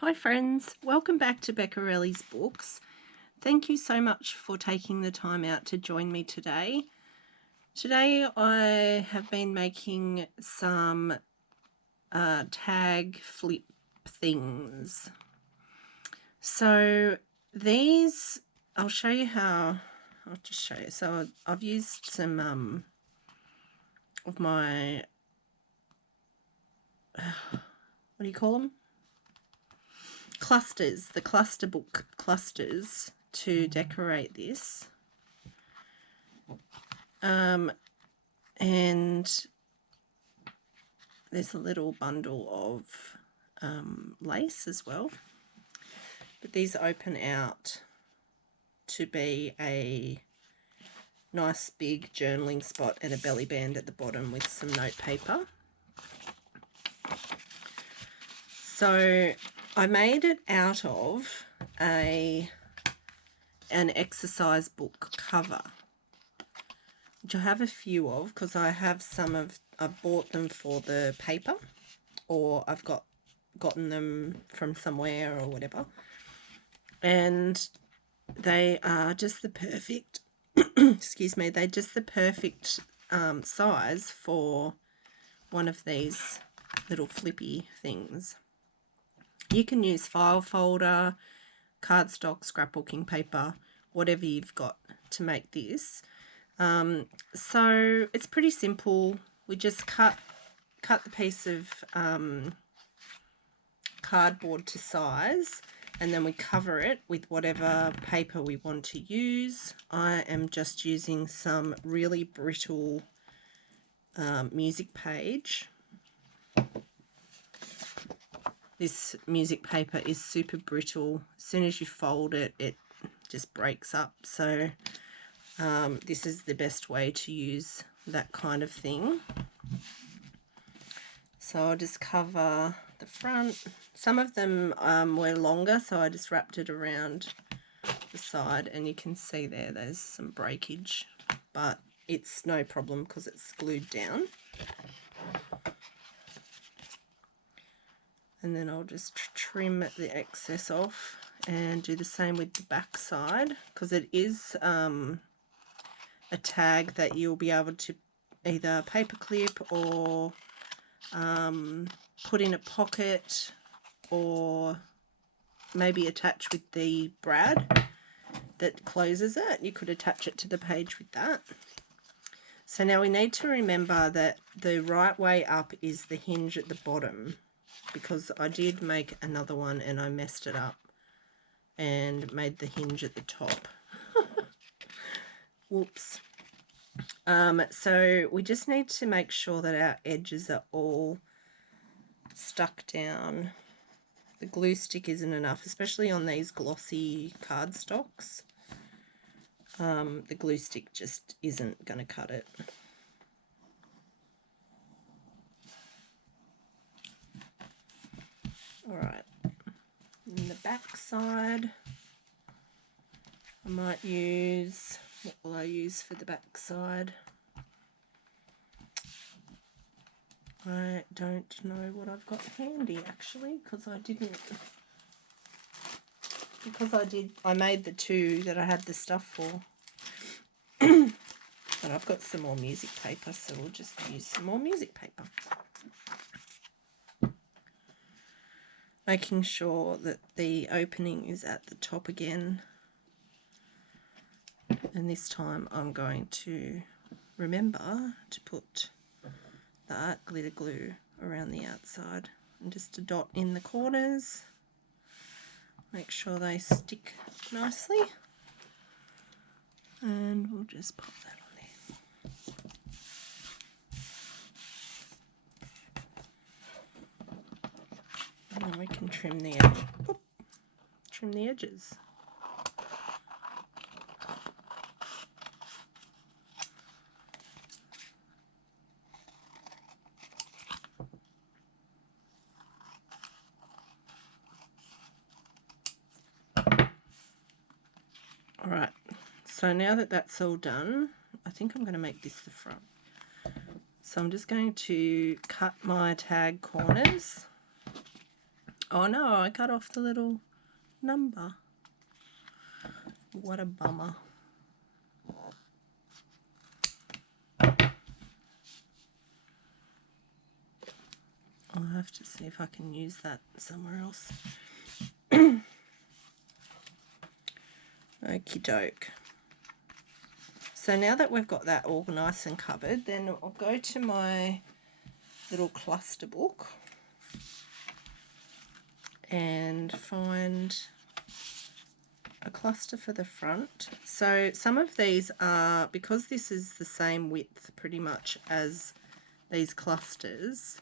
Hi friends, welcome back to Beccarelli's Books. Thank you so much for taking the time out to join me today. Today I have been making some tag flip things. So these, I'll show you how, I'll just show you. So I've used some of my, what do you call them? Clusters, the cluster book clusters to decorate this. And there's a little bundle of lace as well. But these open out to be a nice big journaling spot and a belly band at the bottom with some note paper. So I made it out of an exercise book cover, which I have a few of because I have I've bought them for the paper, or I've gotten them from somewhere or whatever, and they are just the perfect excuse me, they're just the perfect size for one of these little flippy things. You can use file folder, cardstock, scrapbooking paper, whatever you've got to make this. So it's pretty simple. We just cut the piece of cardboard to size, and then we cover it with whatever paper we want to use. I am just using some really brittle music page. This music paper is super brittle. As soon as you fold it, it just breaks up. So this is the best way to use that kind of thing. So I'll just cover the front. Some of them were longer, so I just wrapped it around the side, and you can see there's some breakage, but it's no problem because it's glued down. And then I'll just trim the excess off and do the same with the back side, because it is a tag that you'll be able to either paper clip or put in a pocket, or maybe attach with the brad that closes it. You could attach it to the page with that. So now we need to remember that the right way up is the hinge at the bottom, because I did make another one and I messed it up and made the hinge at the top. Whoops. So we just need to make sure that our edges are all stuck down. The glue stick isn't enough, especially on these glossy cardstocks. The glue stick just isn't going to cut it. Alright, in the back side, I might use, what will I use for the back side? I don't know what I've got handy actually, I made the two that I had the stuff for. But I've got some more music paper, so we'll just use some more music paper. Making sure that the opening is at the top again. And this time I'm going to remember to put that glitter glue around the outside and just a dot in the corners. Make sure they stick nicely. And we'll just pop that on there. And then we can trim the edge. Oop, trim the edges. Alright, so now that that's all done, I think I'm going to make this the front. So I'm just going to cut my tag corners Oh no, I cut off the little number. What a bummer. I'll have to see if I can use that somewhere else. Okie doke. So now that we've got that all nice and covered, then I'll go to my little cluster book and find a cluster for the front. So some of these are, because this is the same width pretty much as these clusters,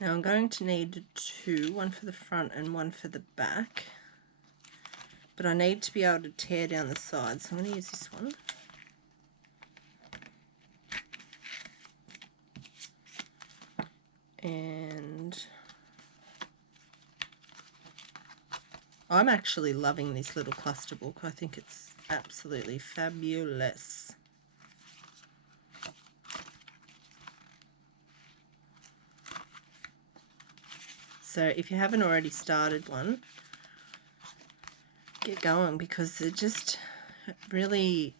now I'm going to need two, one for the front and one for the back, but I need to be able to tear down the sides, so I'm going to use this one. And I'm actually loving this little cluster book. I think it's absolutely fabulous. So if you haven't already started one, get going, because it just really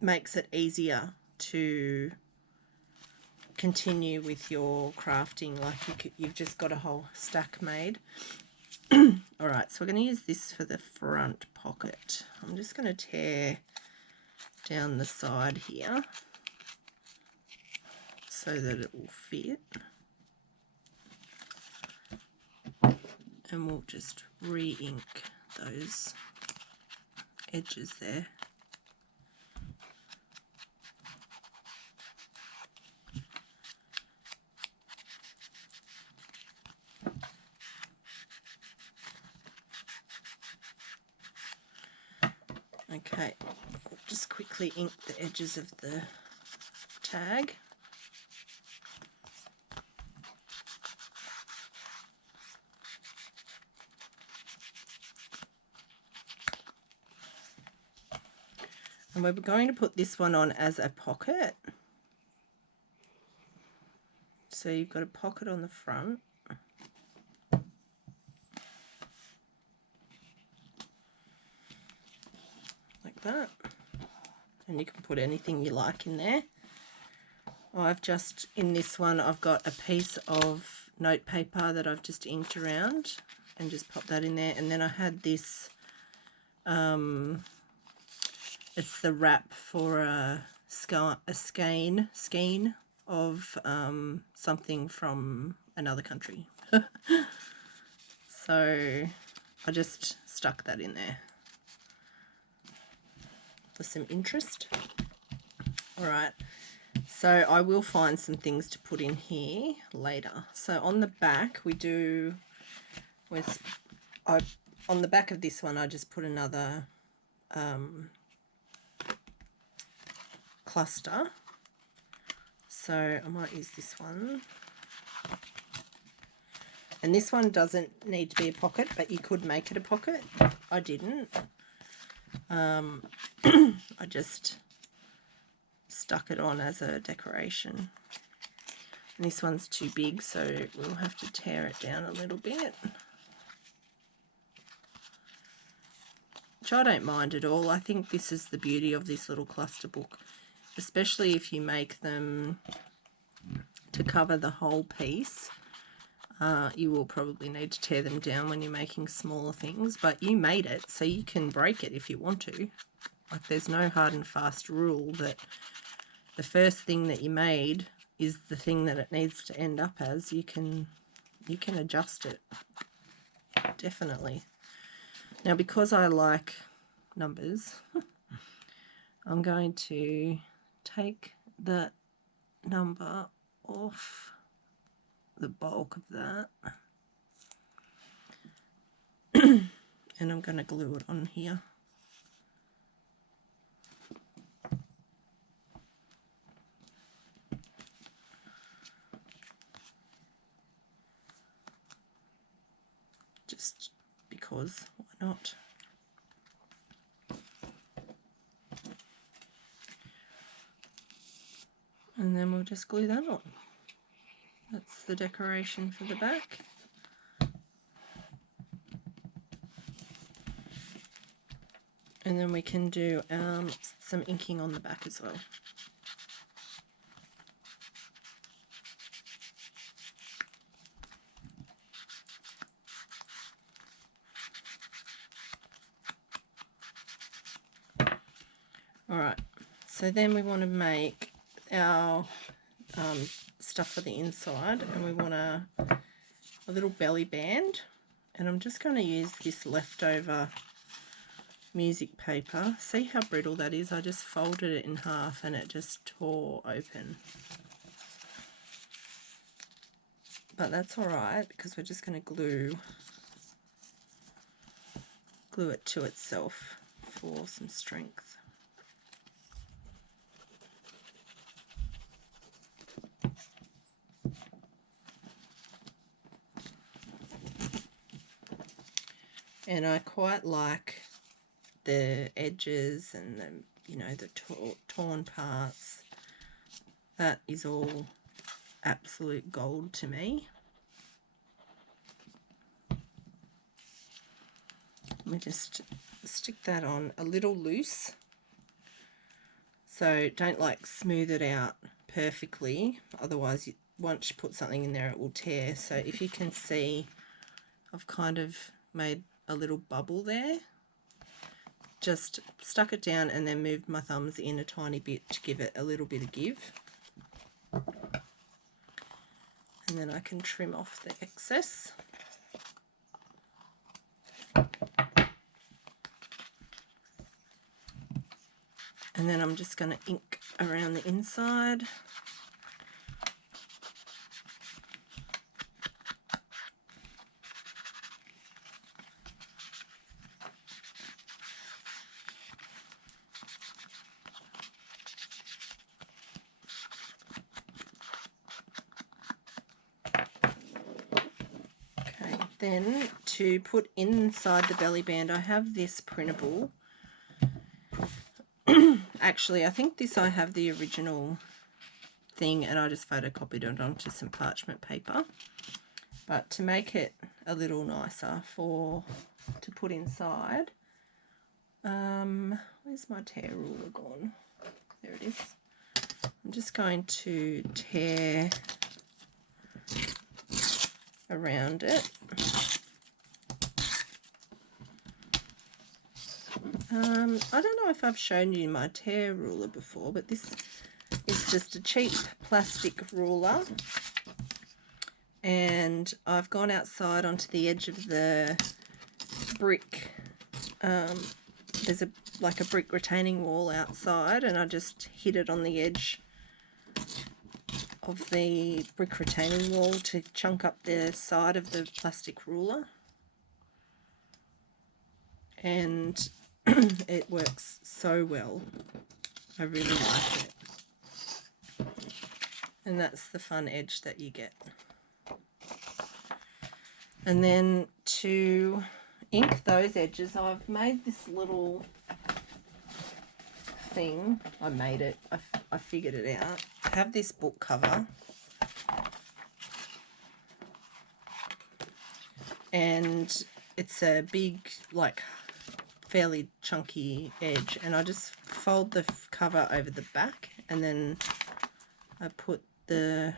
makes it easier to continue with your crafting. Like you've just got a whole stack made. Alright, so we're going to use this for the front pocket. I'm just going to tear down the side here so that it will fit. And we'll just re-ink those edges there. Okay, I'll just quickly ink the edges of the tag. And we're going to put this one on as a pocket. So you've got a pocket on the front. Like that. And you can put anything you like in there. I've just, in this one, I've got a piece of note paper that I've just inked around and just pop that in there. And then I had this, it's the wrap for a skein of something from another country. So I just stuck that in there for some interest. All right, so I will find some things to put in here later. So on the back we do, on the back of this one I just put another cluster. So I might use this one. And this one doesn't need to be a pocket, but you could make it a pocket. I didn't. I just stuck it on as a decoration. And this one's too big, so we'll have to tear it down a little bit. Which I don't mind at all. I think this is the beauty of this little cluster book, especially if you make them to cover the whole piece. You will probably need to tear them down when you're making smaller things, but you made it, so you can break it if you want to. Like, there's no hard and fast rule that the first thing that you made is the thing that it needs to end up as. You can adjust it, definitely. Now, because I like numbers, I'm going to take that number off the bulk of that and I'm going to glue it on here. Just because, why not? And then we'll just glue that on. That's the decoration for the back. And then we can do some inking on the back as well. Alright, so then we want to make our stuff for the inside, and we want a little belly band, and I'm just going to use this leftover music paper. See how brittle that is? I just folded it in half and it just tore open. But that's alright, because we're just going to glue it to itself for some strength. And I quite like the edges and the, you know, the torn parts. That is all absolute gold to me. Let me just stick that on a little loose. So don't like smooth it out perfectly, otherwise once you put something in there it will tear. So if you can see, I've kind of made a little bubble there. Just stuck it down and then moved my thumbs in a tiny bit to give it a little bit of give. And then I can trim off the excess. And then I'm just going to ink around the inside. Okay, then to put inside the belly band, I have this printable. Actually, I think this, I have the original thing and I just photocopied it onto some parchment paper. But to make it a little nicer to put inside, where's my tear ruler gone? There it is. I'm just going to tear around it. I don't know if I've shown you my tear ruler before, but this is just a cheap plastic ruler, and I've gone outside onto the edge of the brick. There's like a brick retaining wall outside, and I just hit it on the edge of the brick retaining wall to chunk up the side of the plastic ruler, and it works so well. I really like it. And that's the fun edge that you get. And then to ink those edges, I've made this little thing. I made it. I figured it out. I have this book cover. And it's a big, like, fairly chunky edge, and I just fold the cover over the back, and then I put the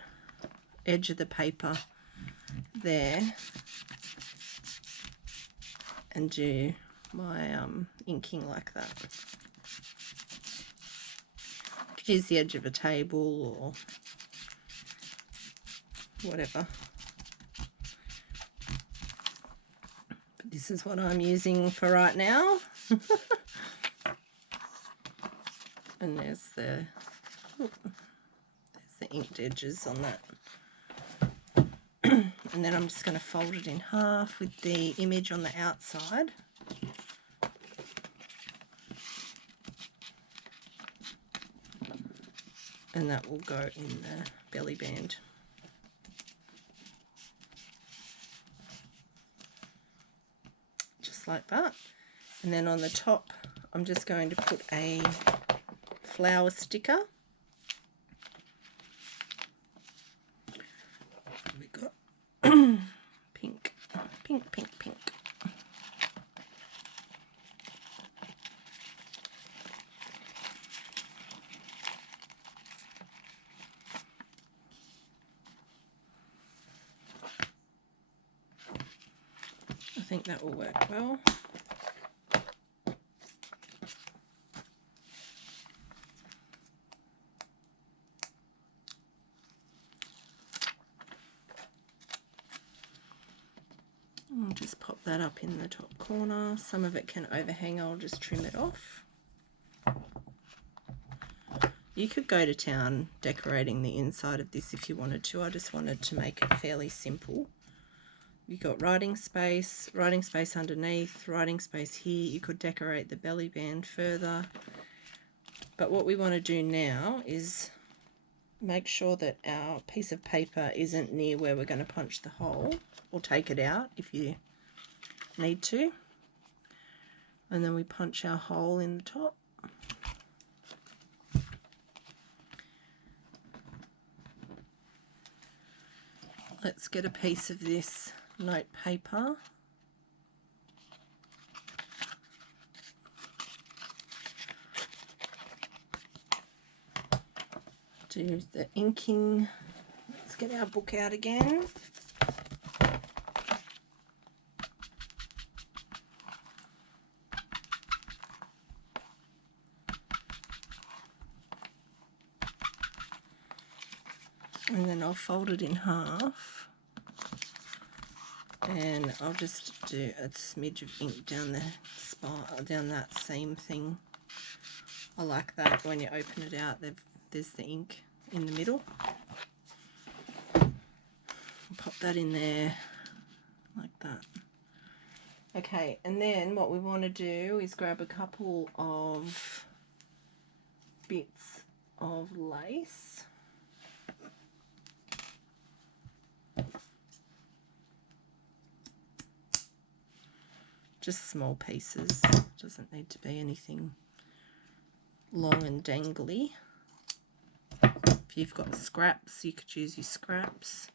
edge of the paper there and do my inking like that. You could use the edge of a table or whatever. This is what I'm using for right now. And there's the inked edges on that. And then I'm just going to fold it in half with the image on the outside. And that will go in the belly band. Like that. And then on the top I'm just going to put a flower sticker think that will work well. I'll just pop that up in the top corner. Some of it can overhang, I'll just trim it off. You could go to town decorating the inside of this if you wanted to. I just wanted to make it fairly simple. You've got writing space underneath, writing space here. You could decorate the belly band further. But what we want to do now is make sure that our piece of paper isn't near where we're going to punch the hole, or take it out if you need to. And then we punch our hole in the top. Let's get a piece of this note paper. Do the inking. Let's get our book out again. And then I'll fold it in half, and I'll just do a smidge of ink down the down that seam thing. I like that when you open it out, there's the ink in the middle. Pop that in there like that. Okay, and then what we want to do is grab a couple of bits of lace. Just small pieces, doesn't need to be anything long and dangly. If you've got scraps, you could use your scraps.